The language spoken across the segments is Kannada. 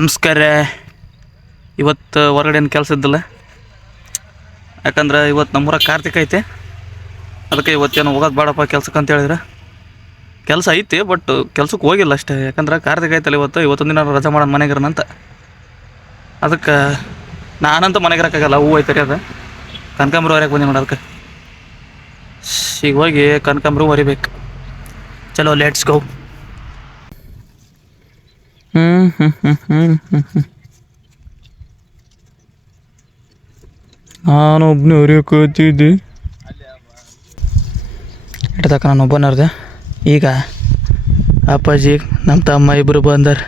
ನಮಸ್ಕಾರ. ಇವತ್ತು ಹೊರಗಡೆ ಏನು ಕೆಲಸ ಇದ್ದಿಲ್ಲ? ಯಾಕಂದ್ರೆ ಇವತ್ತು ನಮ್ಮೂರ ಕಾರ್ತಿಕ ಐತೆ. ಅದಕ್ಕೆ ಇವತ್ತೇನು ಹೋಗೋದು ಬೇಡಪ್ಪ ಕೆಲ್ಸಕ್ಕೆ ಅಂತ ಹೇಳಿದ್ರೆ. ಕೆಲಸ ಐತಿ ಬಟ್ ಕೆಲ್ಸಕ್ಕೆ ಹೋಗಿಲ್ಲ ಅಷ್ಟೇ. ಯಾಕಂದ್ರೆ ಕಾರ್ತಿಕ ಐತಲ್ಲ ಇವತ್ತು, ಇವತ್ತೊಂದು ದಿನ ರಜೆ ಮಾಡೋಣ ಮನೆಗಿರನಂತ ಅದಕ್ಕೆ ನಾನಂತೂ ಮನೆಗೆ ಇರೋಕ್ಕಾಗಲ್ಲ, ಹೂವು ಐತೆ ಅದು. ಕನಕಾಂಬ್ರಿ ಹೊರಗೆ ಬಂದಿ ನೋಡಿ ಅದಕ್ಕೆ. ಈಗ ಹೋಗಿ ಕನಕಾಂಬ್ರ ಹೊರಿಬೇಕು. ಚಲೋ ಲೆಟ್ಸ್ ಗೋ ಹ್ಮ್ ಹ್ಮ್ ಹ್ಮ್ ಹ್ಮ್ ಇಟ್ಟತಕ್ಕ ನಾನು ಒಬ್ಬನರ್ದೆ ಈಗ ಅಪ್ಪಾಜಿ, ನಮ್ಮ ತಮ್ಮ ಇಬ್ಬರು ಬಂದಾರ.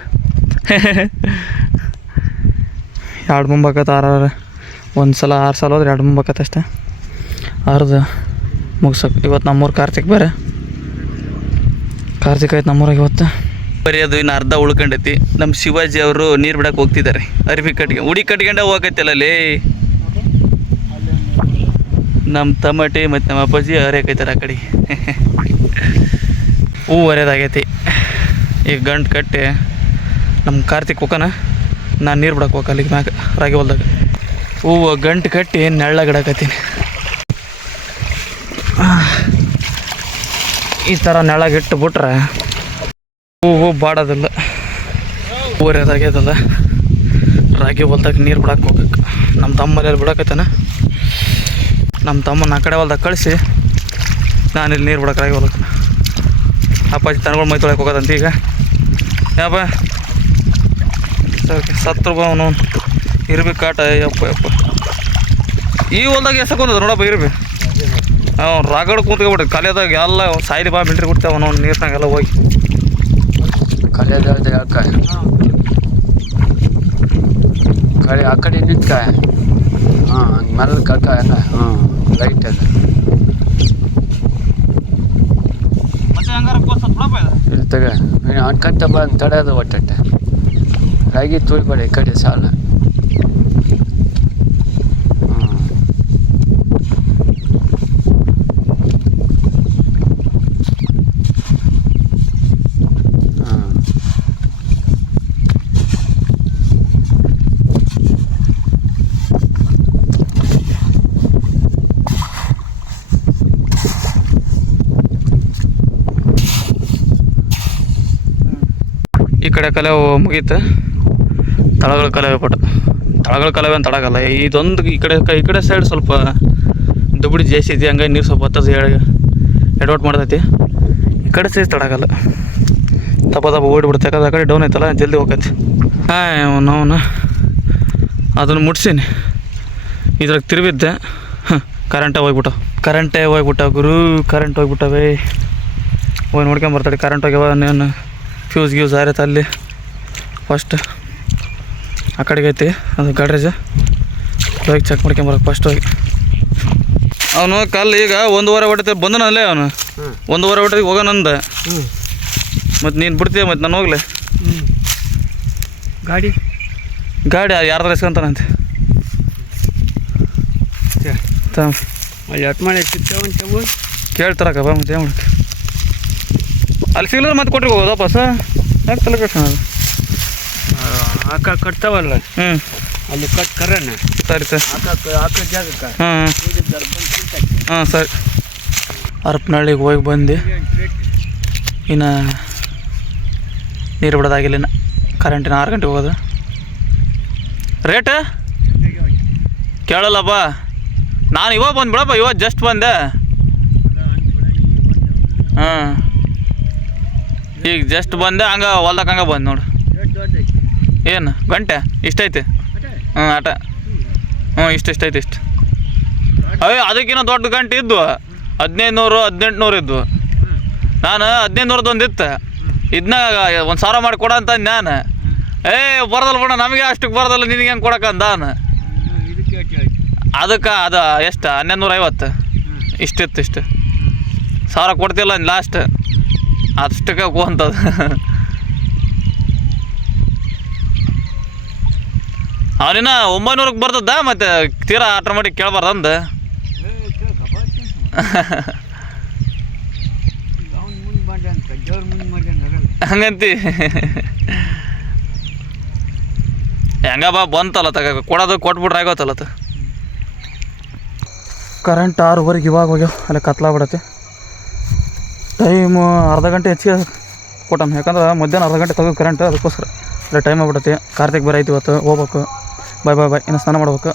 ಎರಡು ಮುಂಬಾಕತ್ತ ಆರ ಒಂದು ಸಲ, ಆರು ಸಲ ಹೋದ್ರೆ ಎರಡು ಮುಂಬಾಕತ್ತ ಅಷ್ಟೇ. ಆರ್ದು ಮುಗ್ಸಕ್ಕೆ ಇವತ್ತು ನಮ್ಮೂರು ಕಾರ್ತಿಕ್ ಬೇರೆ. ಕಾರ್ತಿಕ್ ಆಯ್ತು ನಮ್ಮೂರಾಗ ಇವತ್ತು. ಬರೀ ಅದು ಇನ್ನು ಅರ್ಧ ಉಳ್ಕೊಂಡೈತಿ. ನಮ್ಮ ಶಿವಾಜಿ ಅವರು ನೀರು ಬಿಡಕ್ಕೆ ಹೋಗ್ತಿದ್ದಾರೆ. ಅರ್ಬಿ ಕಟ್ಗೆ ಉಡಿ ಕಟ್ಕೊಂಡೆ ಹೋಗತ್ತಲ್ಲ ಲೇ. ನಮ್ಮ ತಮಟೆ ಮತ್ತು ನಮ್ಮ ಅಪ್ಪಾಜಿ ಹರಿಯಾಕೈತಾರೆ ಆ ಕಡೆ. ಹೂವು ಹರಿಯೋದಾಗೈತಿ ಈಗ ಗಂಟು ಕಟ್ಟಿ ನಮ್ಮ ಕಾರ್ತಿಕ್ ಹೋಗೋಣ ನಾನು ನೀರು ಬಿಡಕ್ಕೆ ಹೋಗಲ್ಲ ಈಗ ಮ್ಯಾಗ ರಾಗಿ ಹೊಲ್ದಾಗ ಹೂವು ಗಂಟು ಕಟ್ಟಿ ನೆಳ್ಳಗಿಡಕತ್ತೀನಿ ಈ ಥರ ನೆಳಗಿಟ್ಟು ಬಿಟ್ರೆ ಹೂವು ಬಾಡೋದಿಲ್ಲ. ಊರದಾಗ್ಯದಲ್ಲ ರಾಗಿ ಹೊಲ್ದಾಗ ನೀರು ಬಿಡಕ್ಕೆ ಹೋಗ್ಬೇಕು. ನಮ್ಮ ತಮ್ಮಲ್ಲಿ ಬಿಡಕತ್ತಾನ. ನಮ್ಮ ತಮ್ಮನ ಆ ಕಡೆ ಹೊಲ್ದಾಗ ಕಳಿಸಿ, ನಾನು ಇಲ್ಲಿ ನೀರು ಬಿಡಕ್ಕೆ ರಾಗಿ ಹೊಲಕ್ಕೆ ಅಪ್ಪಾಜಿ ತನಗಳು ಮೈ ತೊಳಕ್ಕೆ ಹೋಗೋದಂತ ಈಗ. ಯಾಪ ಸರಿ ಸತ್ರು ಬಾ ಅವನು ಇರ್ಬೇಕು ಕಾಟ, ಯಪ್ಪ ಯಪ್ಪ. ಈ ಹೊಲ್ದಾಗ ಎಸಕೊಂದ ನೋಡಪ್ಪ ಇರ್ಬಿ. ಅವ್ನು ರಾಗಡ್ ಕೂತ್ಕೊಬಿಟ್ಟು, ಕಲಿಯೋದಾಗ ಎಲ್ಲ ಸಾಯಿಲಿ ಬಾ ಮಿಲ್ಟ್ರಿ ಕೊಡ್ತೇವೆ ಅವನು ನೀರ್ನಾಗೆಲ್ಲ ಹೋಗಿ. ಕಳೆದ ಯಾಕ ಕಳೆ ಆ ಕಡೆ ನಿಂತ್ಕ ಹಾಂ ಮರದ ಕಟ್ಕ ಎಲ್ಲ ಹಾಂ ಲೈಟ್ ಅದ ಇಲ್ಲಿ ತಗ ಅನ್ಕಂತ ಬಂದು ತಡೆಯೋದು ಒಟ್ಟೆ ರಾಗಿ ತುಳಿಬೇಡ ಈ ಕಡೆ ಸಾಲ ಕಡೆ ಕಲೆ ಮುಗೀತು. ತಳಗಳ ಕಲೆ ಪಟ ತಳಗಳ ಕಲೆ ಅಂತ ತಡಗಲ್ಲ. ಇದೊಂದು ಈ ಕಡೆ ಈ ಕಡೆ ಸೈಡ್ ಸ್ವಲ್ಪ ದುಬಿಡಿ ಜಾಸ್ತಿ ಐತಿ ಹಂಗಾಗಿ ನೀರು ಸ್ವಲ್ಪ ಹತ್ತದ ಎಡವಟ್ ಮಾಡ್ತೈತಿ. ಈ ಕಡೆ ಸೈಡ್ ತಡಗಲ್ಲ. ತಪ್ಪ ತಪ್ಪ ಓಡಿಬಿಡುತ್ತೆ. ಯಾಕಂದ್ರೆ ಆ ಕಡೆ ಡೌನ್ ಐತಲ್ಲ, ಜಲ್ದಿ ಹೋಗತ್ತೆ. ಹಾಂ, ಅವನು ಅದನ್ನು ಮುಟ್ಸೀನಿ. ಇದ್ರಾಗ ತಿರುವಿದ್ದೆ ಕರೆಂಟೇ ಹೋಗ್ಬಿಟ್ಟು. ಕರೆಂಟೇ ಹೋಗ್ಬಿಟ್ಟ ಗುರು ಕರೆಂಟ್ ಹೋಗ್ಬಿಟ್ಟವೇ. ಹೋಗಿ ನೋಡ್ಕೊಂಬರ್ತಾಳೆ ಕರೆಂಟ್ ಹೋಗ್ಯಾವ ನಾನು. ಫ್ಯೂಸ್ ಗ್ಯೂಸ್ ಆರೈತೆ ಅಲ್ಲಿ ಫಸ್ಟ್ ಆ ಕಡೆಗೆ ಐತಿ ಅದು ಗಡ್ರೇಜ್ ಹೋಗಿ ಚೆಕ್ ಮಾಡ್ಕೊಂಬರಕ್ಕೆ ಫಸ್ಟ್ ಹೋಗಿ. ಅವನು ಕಲ್ಲು ಈಗ ಒಂದೂವರೆ ಹೊಟ್ಟೆ ಬಂದನಲ್ಲೇ ಅವನು. ಒಂದೂವರೆ ಹೊಟ್ಟೆಗೆ ಹೋಗೋಣಂದ ಮತ್ತು ನೀನು ಬಿಡ್ತೀಯ ಮತ್ತು ನಾನು ಹೋಗ್ಲಿ. ಗಾಡಿ? ಗಾಡಿ ಯಾರ್ದಾರ ಇಸ್ಕೊಂತಾನಂತೆ ಕೇಳ್ತಾರಕ್ಕ ಬಾ ಮತ್ತೆ ಏನು ಮಾಡಕ್ಕೆ ಅಲ್ಲಿ ಸಿಗ್ಲಿಲ್ಲ ಮತ್ತೆ ಕೊಟ್ರಿಗೆ ಹೋಗೋದು ವಾಪಸ್ ಯಾಕೆ ತಲೆ ಕಟ್ಸೋಣ ಅದು ಆಕ ಕಟ್ತಾವಲ್ಲ? ಹ್ಞೂ ಅಲ್ಲಿ ಕಟ್ ಕರಣ್ಣ ಸರಿ ಸರಿ. ಆಕ ಜಾಗಕ್ಕೆ? ಹಾಂ ಹಾಂ ಸರಿ. ಹರಪನಹಳ್ಳಿಗೆ ಹೋಗಿ ಬಂದು ಇನ್ನು ನೀರು ಬಿಡೋದಾಗಿಲ್ಲ ಇನ್ನು. ಕರೆಂಟಿನ ಆರು ಗಂಟೆಗೆ ಹೋಗೋದು. ರೇಟ ಕೇಳಲ್ಲಪ್ಪ. ನಾನು ಇವಾಗ ಬಂದು ಬಿಡಪ್ಪ ಇವಾಗ ಜಸ್ಟ್ ಬಂದೆ ಹಾಂ ಈಗ ಜಸ್ಟ್ ಬಂದೆ ಹಂಗ ಹೊಲ್ದಾಗ ಹಂಗೆ ಬಂದು ನೋಡು. ಏನು ಗಂಟೆ? ಇಷ್ಟೈತೆ? ಹ್ಞೂ ಆಟ ಹ್ಞೂ ಇಷ್ಟು ಇಷ್ಟೈತೆ ಐತೆ ಇಷ್ಟು. ಅಯ್ಯ ಅದಕ್ಕಿನ್ನ ದೊಡ್ಡ ಗಂಟೆ ಇದ್ವು. ಹದಿನೈದು ನೂರು ಹದಿನೆಂಟು ನೂರು ಇದ್ವು. ನಾನು ಹದಿನೈದು ನೂರದ್ದು ಒಂದು ಇತ್ತು. ಇದನ್ನ ಒಂದು ಸಾವಿರ ಮಾಡಿ ಕೊಡ ಅಂತ ನಾನು. ಏ ಬರೋದಲ್ಲ ಬಣ್ಣ ನಮಗೆ ಅಷ್ಟಕ್ಕೆ ಬರೋದಲ್ಲ ನಿನಗೆ ಹೆಂಗೆ ಕೊಡಕ್ಕಂದ ನಾನು. ಅದಕ್ಕೆ ಅದು ಎಷ್ಟು? ಹನ್ನೊಂದು ನೂರ ಐವತ್ತು ಇಷ್ಟಿತ್ತು ಇಷ್ಟು. ಸಾವಿರ ಕೊಡ್ತಿಲ್ಲ ಲಾಸ್ಟ್ ಅಷ್ಟಕ್ಕೆ ಹೋಗುವಂಥದ್ದು ಅವನಿನ್ನ ಒಂಬೈನೂರಕ್ಕೆ ಬರ್ತದ ಮತ್ತೆ ತೀರಾ ಆಟೋಮೆಟಿಕ್ ಕೇಳಬಾರ್ದಂದ? ಹಂಗಂತಿ. ಹೆಂಗ ಬಾ ಬಂತಲ್ಲ ತಗ ಕೊಡೋದು ಕೊಟ್ಬಿಟ್ರೆ ಆಗೋತಲ್ಲ ತ ಕರೆಂಟ್ ಆರೂವರೆಗೆ ಇವಾಗ ಹೋಗ್ಯಾವ ಅಲ್ಲಿ ಕತ್ಲಾಗ್ಬಿಡತ್ತೆ. ಟೈಮು ಅರ್ಧ ಗಂಟೆ ಹೆಚ್ಚಿಗೆ ಕೊಟ್ಟಮ್ಮ ಯಾಕಂದ್ರೆ ಮಧ್ಯಾಹ್ನ ಅರ್ಧ ಗಂಟೆ ತೆಗೆದು ಕರೆಂಟ್ ಅದಕ್ಕೋಸ್ಕರ. ಅಲ್ಲೇ ಟೈಮ್ ಆಗ್ಬಿಡತ್ತೆ ಕಾರ್ತಿಕ್ ಬೇರೆ ಐತಿ ಇವತ್ತು ಹೋಗ್ಬೇಕು. ಬಾಯ್ ಬಾಯ್ ಬಾಯ್ ಇನ್ನು ಸ್ನಾನ ಮಾಡ್ಬೇಕು.